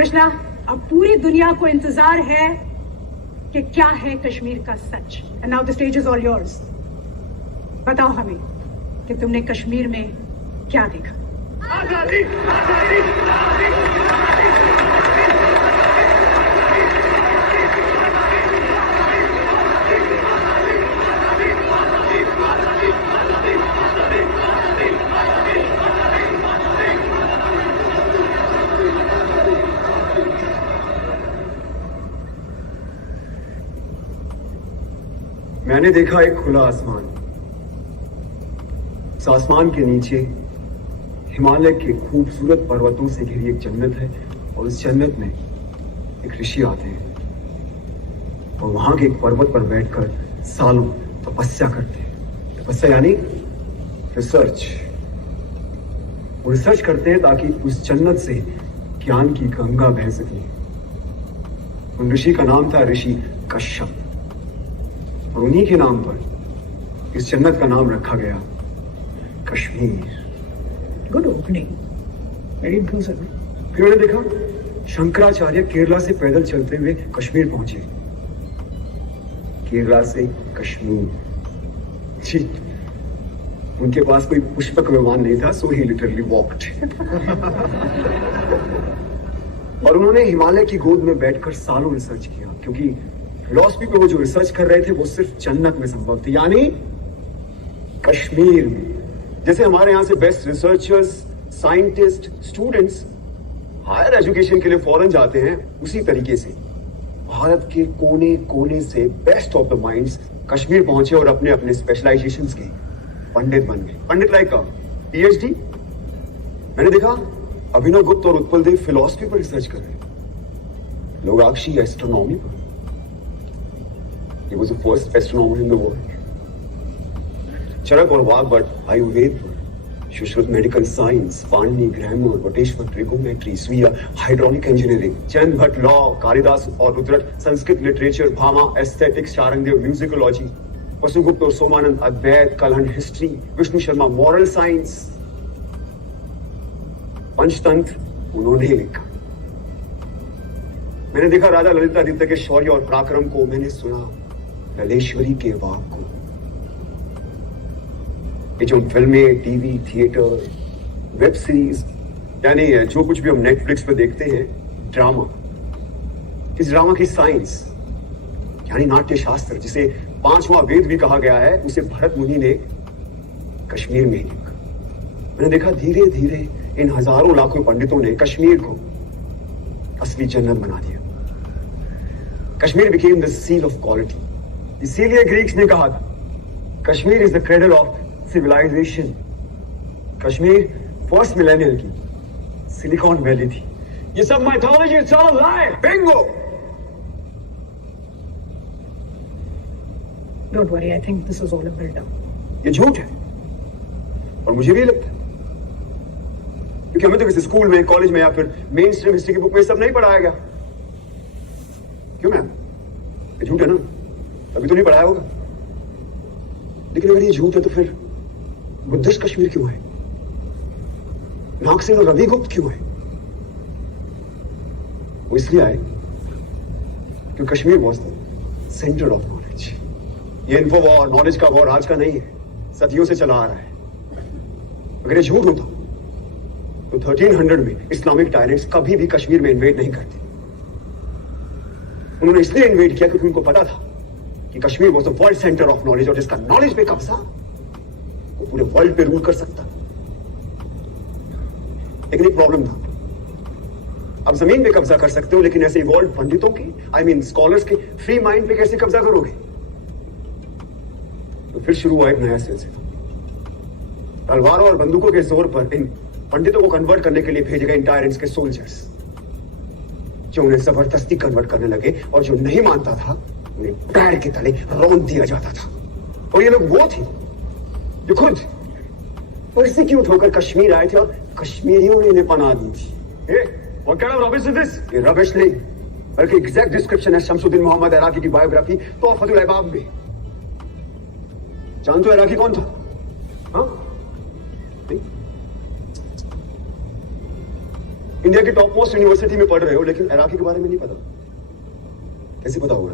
कृष्णा, अब पूरी दुनिया को इंतजार है कि क्या है कश्मीर का सच। And now the stage is all yours. बताओ हमें कि तुमने कश्मीर में क्या देखा। आजादी, आजादी, मैंने देखा एक खुला आसमान। उस आसमान के नीचे हिमालय के खूबसूरत पर्वतों से घिरी एक जन्नत है, और उस जन्नत में एक ऋषि आते हैं और वहां के एक पर्वत पर बैठकर सालों तपस्या करते हैं। तपस्या यानी रिसर्च। वो रिसर्च करते हैं ताकि उस जन्नत से ज्ञान की गंगा बह सके। उन ऋषि का नाम था ऋषि कश्यप, और उन्हीं के नाम पर इस जन्नत का नाम रखा गया Kashmir. Good opening, very inclusive. फिर मैंने देखा शंकराचार्य केरला से पैदल चलते हुए कश्मीर पहुंचे। केरला से कश्मीर जी, उनके पास कोई पुष्पक विमान नहीं था, सो ही लिटरली वॉक्ड। और उन्होंने हिमालय की गोद में बैठकर सालों रिसर्च किया, क्योंकि फिलॉसफी पे वो जो रिसर्च कर रहे थे वो सिर्फ जन्नत में संभव थी, यानी कश्मीर में। जैसे हमारे यहां से best researchers, scientist, students higher education के लिए फॉरेन जाते हैं, उसी तरीके से भारत के कोने कोने से best of the minds Kashmir पहुंचे और अपने अपने स्पेशलाइजेशंस के पंडित बन गए। पंडित लाइक का पीएचडी। मैंने देखा अभिनव गुप्त और उत्पल देव फिलॉसफी पर रिसर्च कर रहे हैं, लोगाक्षी एस्ट्रोनॉमी पर। He was the first astronomer in the world. Charak और वाग्भट आयुर्वेद पर, Sushruta medical science, Panini grammar, Vateshwar trigonometry, स्वीय hydraulic engineering, Chand Bhatt law, Kalidas और Rudrata Sanskrit literature, Bhama aesthetics, Sharangdev musicology, Vasugupta और Somananda Advaita, Kalhana history, Vishnu Sharma moral science, Panchatantra उन्होंने लिखा। मैंने देखा राजा ललितादित्य के शौर्य और पराक्रम को, मैंने सुना ललेश्वरी के वाक को। ये जो फिल्में, टीवी, थिएटर, वेब सीरीज, यानी जो कुछ भी हम नेटफ्लिक्स पे देखते हैं, ड्रामा, इस ड्रामा की साइंस यानी नाट्य शास्त्र, जिसे 5वां वेद भी कहा गया है, उसे भरत मुनि ने कश्मीर में ही लिखा। मैंने देखा धीरे धीरे इन हजारों लाखों पंडितों ने कश्मीर को असली जन्नत बना दिया। Kashmir became the seal of quality। इसीलिए ग्रीक्स ने कहा था Kashmir is the cradle of civilisation. Kashmir first millennial की सिलिकॉन वैली थी। ये सब mythology, it's all a lie. Bingo. Don't worry, I think this is all a buildup. ये झूठ है, और मुझे भी लगता है, क्योंकि हमें तो किसी स्कूल में, कॉलेज में या फिर मेन स्ट्रीम हिस्ट्री की बुक में सब नहीं पढ़ाया गया। क्यों मैम? ये झूठ है ना, अभी तो नहीं पढ़ाया होगा। लेकिन अगर ये झूठ है तो फिर बुद्धिस्ट कश्मीर क्यों है? नागसेन और रवि गुप्त क्यों है? वो इसलिए आए क्योंकि Kashmir was the centre of knowledge. ये इन्फो वॉर, नॉलेज का वॉर आज का नहीं है, सदियों से चला आ रहा है। अगर ये झूठ होता तो 1300 में इस्लामिक टायरेंट्स कभी भी कश्मीर में इन्वेड नहीं करते। उन्होंने इसलिए इन्वेड किया क्योंकि उनको पता था कि Kashmir was the world centre of knowledge, और जिसका नॉलेज पे कब्जा वो पूरे वर्ल्ड पे रूल कर सकता। लेकिन एक प्रॉब्लम था, अब जमीन पे कब्जा कर सकते हो, लेकिन ऐसे इवॉल्व पंडितों के, आई मीन स्कॉलर्स के फ्री माइंड पे कैसे कब्जा करोगे? तो फिर शुरू हुआ एक नया सिलसिला। तलवारों और बंदूकों के जोर पर इन पंडितों को कन्वर्ट करने के लिए भेजे गए इन टायरेंट्स के सोल्जर्स, जो उन्हें जबरदस्ती कन्वर्ट करने लगे, और जो नहीं मानता था उन्हें पैर के तले रौंद दिया जाता था। और ये लोग वो थे जो खुद परसिक्यूट होकर कश्मीर आए थे और कश्मीरियों ने इन्हें पनाह दी थी। What kind of rubbish is this? ये रबिश नहीं, बल्कि एग्जैक्ट डिस्क्रिप्शन है शमसुद्दीन मोहम्मद इराकी की बायोग्राफी तोहफतुल अहबाब में। जानते हो इराकी कौन था? हाँ? इंडिया की टॉप मोस्ट यूनिवर्सिटी में पढ़ रहे हो लेकिन इराकी के बारे में नहीं पता। कैसे पता होगा?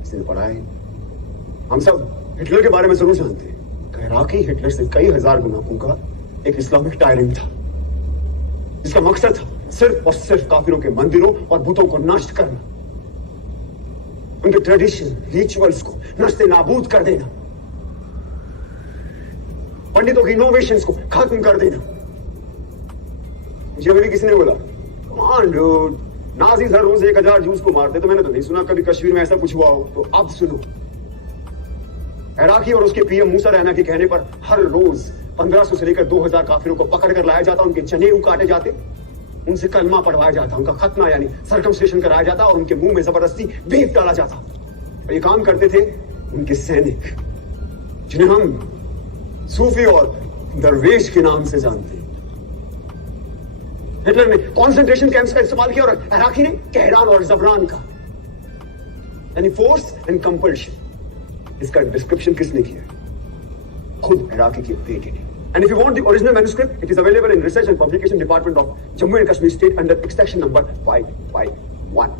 किसी ने पढ़ा है? हम सब हिटलर के बारे में जरूर जानते हैं। इराकी हिटलर से कई हजार गुना भूखा एक इस्लामिक टायरेंट था जिसका मकसद था सिर्फ और सिर्फ काफिरों के मंदिरों और बुतों को नष्ट करना, उनके ट्रेडिशन रिचुअल्स को नष्ट नाबूद कर देना, पंडितों की इनोवेशंस को खत्म कर देना। मुझे अभी किसी ने बोला नाजीज हर रोज 1000 जूस को मारते, तो मैंने तो नहीं सुना कभी कश्मीर में ऐसा कुछ हुआ हो। तो अब सुनो, इराकी और उसके पीएम मूसा रैना के कहने पर हर रोज 1500 से लेकर 2000 काफिरों को पकड़ कर लाया जाता, उनके जनेऊ काटे जाते, उनसे कलमा पढ़वाया जाता, उनका खतना यानी सर्कमस्टेशन कराया जाता और उनके मुंह में जबरदस्ती बीफ डाला जाता। और ये काम करते थे उनके सैनिक, जिन्हें हम सूफी और दरवेश के नाम से जानते हैं। हिटलर ने कॉन्सेंट्रेशन कैंप्स का इस्तेमाल किया और इराकी ने कहरान और जबरान का, यानी फोर्स एंड कंपल्शन। इसका डिस्क्रिप्शन किसने किया? खुद इराकी के बेटे ने। And if you want the original manuscript, it is available in Research and Publication Department of Jammu and Kashmir State under extraction number 551.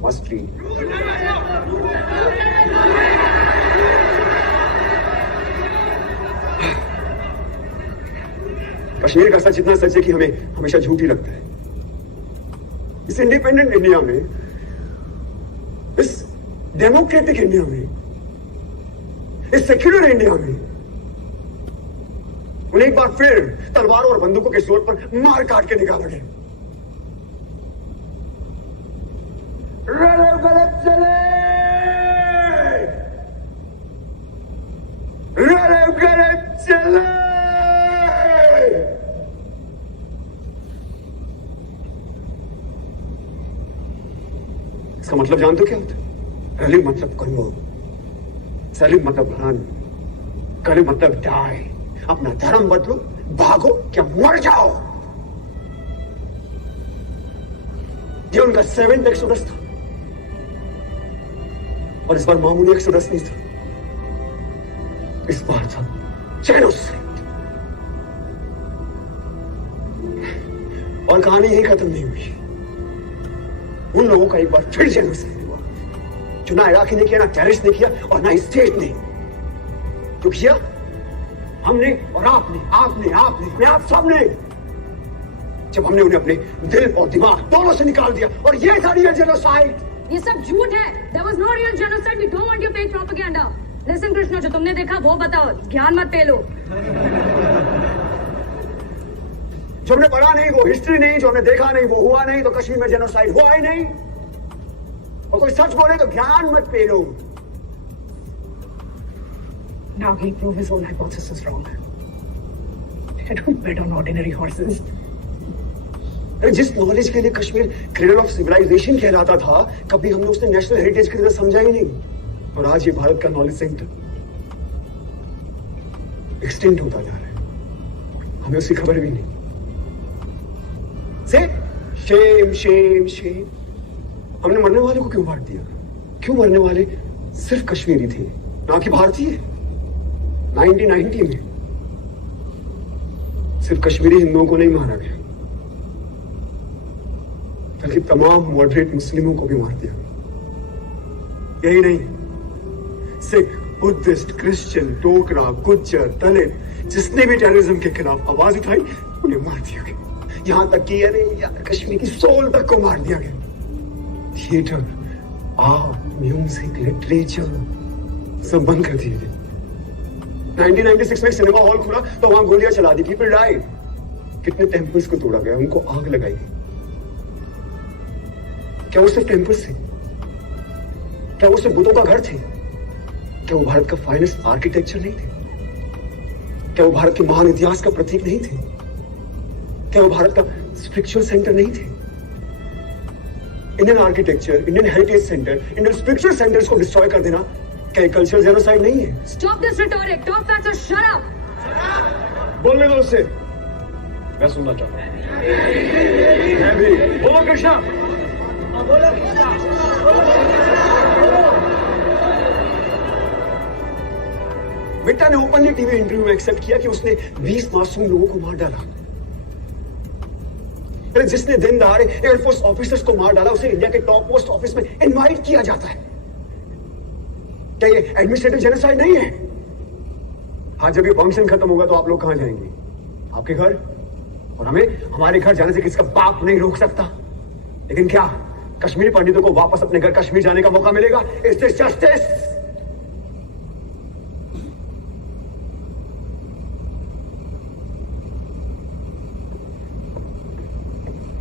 Must read. Kashmir का सच इतना सच है कि हमें हमेशा झूठ ही लगता है। इस इंडिपेंडेंट इंडिया में, इस डेमोक्रेटिक इंडिया में, इस सेक्युलर इंडिया में उन्हें एक बार फिर तलवारों और बंदूकों के जोर पर मार काट के निकाला गया। गलत चले, गलत चले। इसका मतलब जानते हो क्या होता है? रली मतलब कन्वर्ट, सलीम मतलब रन, करे मतलब डाई। अपना धर्म बदलो, भागो क्या मर जाओ। ये उनका 7th एक्सोडस था और इस बार मामूली एक्सोडस नहीं था, इस बार था जेनोसाइड। और कहानी यही खत्म नहीं हुई। उन लोगों का एक बार फिर जेनोसाइड हुआ, जो ना इराकी ने किया, ना टेररिस्ट ने किया और ना स्टेट ने। जो किया हमने और आपने, मैं आप सब ने, जब हमने उन्हें अपने दिल और दिमाग दोनों से निकाल दिया। और ये था रियल जेनोसाइड। ये सब झूठ है। There was no real genocide. We don't want your fake propaganda. Listen Krishna, जो तुमने देखा वो बताओ, ज्ञान मत पेलो। जो हमने पढ़ा नहीं वो हिस्ट्री नहीं, जो हमने देखा नहीं वो हुआ नहीं, तो कश्मीर में जेनोसाइड हुआ ही नहीं। और कोई सच बोले तो ज्ञान मत पेलो। Now he'll prove his own hypothesis wrong. I don't bet on ordinary horses. जिस नॉलेज के लिए कश्मीर क्रेडल ऑफ सिविलाइजेशन कहलाता था, कभी हमने उसे नेशनल हेरिटेज की तरह समझा ही नहीं। और आज ये भारत का नॉलेज सेंटर एक्सटेंड होता जा रहा है, हमें उसकी खबर भी नहीं। से शेम शेम शेम। हमने मरने वालों को क्यों मार दिया? क्यों मरने वाले सिर्फ कश्मीरी थे, ना कि भारतीय? 1990 में सिर्फ कश्मीरी हिंदुओं को नहीं मारा गया, बल्कि तमाम मॉडरेट मुस्लिमों को भी मार दिया। यही नहीं, सिख, बुद्धिस्ट, क्रिश्चियन, डोगरा, गुज्जर, दलित, जिसने भी टेररिज्म के खिलाफ आवाज उठाई उन्हें मार दिया गया। यहां तक कि अरे यार कश्मीर की सोल तक को मार दिया गया। थिएटर, आर्ट, म्यूजिक, लिटरेचर सब बंद कर दिए गए। 1996 में सिनेमा हॉल खुला तो वहां गोलियां चला दी, पीपल डाइड। कितने टेम्पल्स को तोड़ा गया, उनको आग लगाई गई। क्या वो सिर्फ टेम्पल्स थे? क्या वो सिर्फ बुतों का घर थे? क्या वो भारत का फाइनेस्ट आर्किटेक्चर नहीं थे? क्या वो भारत के महान इतिहास का प्रतीक नहीं थे? क्या वो भारत का स्पिरिचुअल सेंटर नहीं थे? Indian architecture, Indian heritage centre, Indian spiritual centres को डिस्ट्रॉय कर देना क्या कल्चरल जेनोसाइड नहीं है? Stop this rhetoric. Talk facts or shut up. बोलने दो उससे, मैं सुनना चाहता हूं। मैं भी। बोलो कृष्णा। बिट्टा ने ओपनली टीवी इंटरव्यू में एक्सेप्ट किया कि उसने 20 मासूम लोगों को मार डाला। अरे जिसने दिन दहाड़े एयरफोर्स ऑफिसर्स को मार डाला उसे इंडिया के टॉप पोस्ट ऑफिस में इनवाइट किया जाता है। क्या ये एडमिनिस्ट्रेटिव जेनोसाइड नहीं है? आज जब ये फंक्शन खत्म होगा तो आप लोग कहां जाएंगे? आपके घर। और हमें हमारे घर जाने से किसका बाप नहीं रोक सकता। लेकिन क्या कश्मीरी पंडितों को वापस अपने घर कश्मीर जाने का मौका मिलेगा? Is this justice?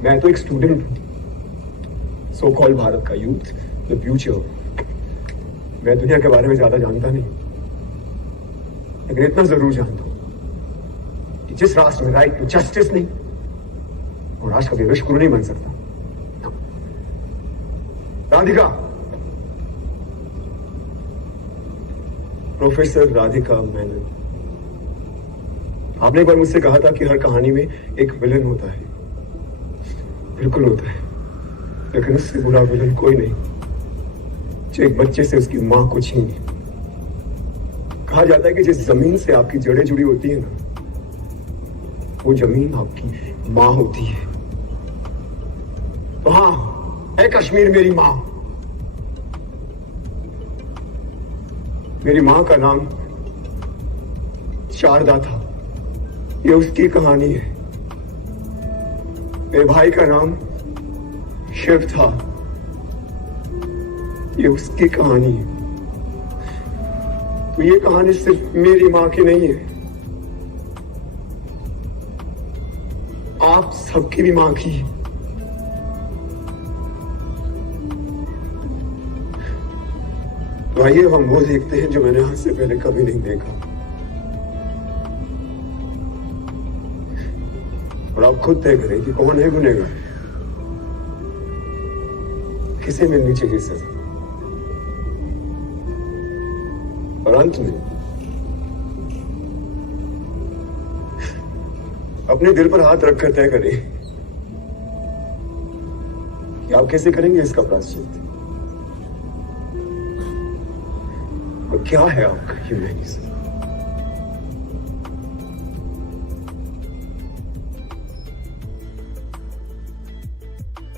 मैं तो एक स्टूडेंट हूं, सो कॉल भारत का यूथ, द फ्यूचर। मैं दुनिया के बारे में ज्यादा जानता नहीं, लेकिन इतना जरूर जानता हूं कि जिस राष्ट्र में राइट टू जस्टिस नहीं, वो राष्ट्र कभी विश्व गुरु नहीं बन सकता। राधिका, प्रोफेसर राधिका मेनन, आपने एक बार मुझसे कहा था कि हर कहानी में एक विलन होता है। बिल्कुल होता है, लेकिन उससे बुरा विलन कोई नहीं जो एक बच्चे से उसकी मां को छीने। कहा जाता है कि जिस जमीन से आपकी जड़ें जुड़ी होती है ना, वो जमीन आपकी मां होती है। तो हाँ, है कश्मीर मेरी मां। मेरी मां का नाम शारदा था, ये उसकी कहानी है। मेरे भाई का नाम शिव था, ये उसकी कहानी है। तो ये कहानी सिर्फ मेरी मां की नहीं है, आप सबकी भी मां की। तो आइए हम वो देखते हैं जो मैंने आज से पहले कभी नहीं देखा। और आप खुद तय करें कि कौन है गुनहगार, किसे मिलनी चाहिए सजा। और अंत में अपने दिल पर हाथ रखकर तय करें कि आप कैसे करेंगे इसका प्रायश्चित, और क्या है आपका ह्यूमैनिज्म।